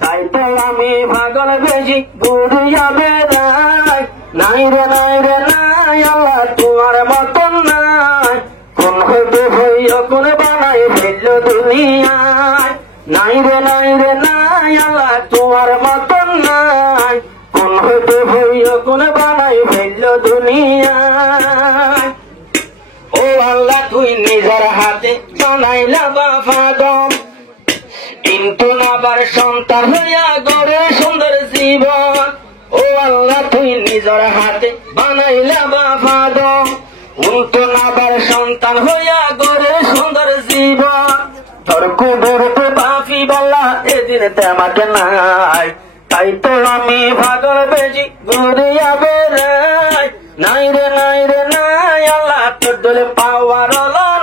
তাই তো আমি পাগল বেশি ঘুরিয়া বেড়াই। নাই রে নাই রে নাই আল্লাহ তোমার মতন নাই, কোন হইতে হইয়া কোন বানাই ফেলল দুনিয়ায়। নাই রে নাই রে নাই আল্লাহ তোমার মতন নাই, কোন হইতে হইয়া কোন বানাই ফেলল দুনিয়ায়। ও আল্লাহ তুই নিজের হাতে বানাইলা বাবা দম, কিন্তু আবার সন্তান হইয়া গড়ে সুন্দর জীবন। ও আল্লাহ তুই নিজের হাতে বানাইলা বাবা দম, কিন্তু আবার সন্তান হইয়া গড়ে সুন্দর জীবন। তোর কুদরতে বাফি বল্লা এদিন তেমাকে নাই, তাই তো আমি পাগল বেশি ঘুরিয়া বেড়াই। নাই রে নাই রে নাই আল্লাহ তোর দলে পাওয়ার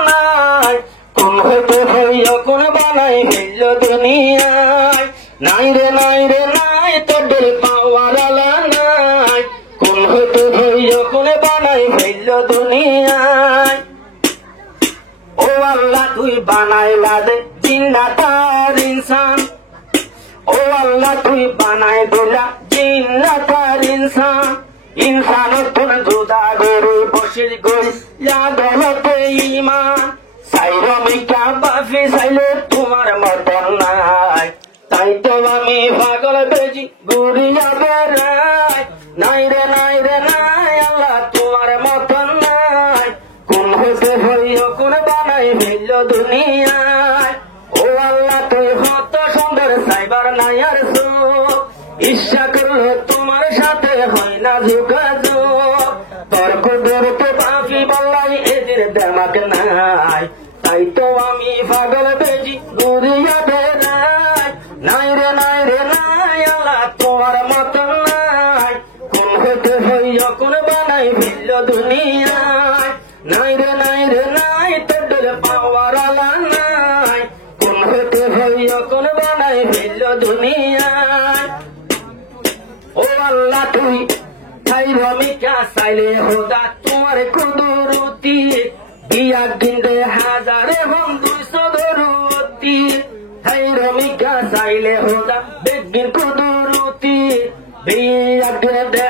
নাই, কোন হইতে হইয়া কোন বানাই ফেলল দুনিয়ায়। নাই রে নাই রে নাই তোর দলে পাওয়ার নাই, কোন হইতে হইয়া কোন বানাই ফেলল দুনিয়ায়। ও আল্লাহ তুই বানাইলা দে জিন্নাত আর ইনসান, ও আল্লাহ তুই বানাই দিলা জিন্নাত আর ইনসান। ইনসান তোর জুদা গরু বসির গই লাগলতে ইমান, সাইরমিকা বাফি চাইলে তোমার মতন নাই, তাই তো আমি পাগল বেশি ঘুরিয়া বেড়াই। নাই রে নাই রে নাই আল্লাহ তোমার মতন নাই, কোন হইতে হইয়া কোন বানাই ফেলল দুনিয়ায়। ও আল্লাহ তুই কত সুন্দর সাইবার নাই আর সুখ, ইচ্ছা করলো তোমার সাথে হয় না যোগাযোগ। তোর কুদরতে বাকি বললাই এদিন দেমাক নাই, তাই তো আমি পাগল বেশি ঘুরিয়া বেড়াই। নাই রে নাই রে নাই আল্লাহ তোমার মতন নাই, কোন হইতে হইয়া কোন বানাই ফেলল দুনিয়ায়। নাই রে নাই রে নাই তোর পাওয়ার নাই, কোন হইতে হইয়া কোন বানাই ফেলল দুনিয়ায়। ও আল্লাহ তুই সাইরমিকা চাইলে হোদা তোমার কুদরতি, বিয়া গিন্দে হাজারে হম 200 দরুতি। সাইরমিকা চাইলে হোদা বেগিন কুদরতি, বিয়া গিন্দে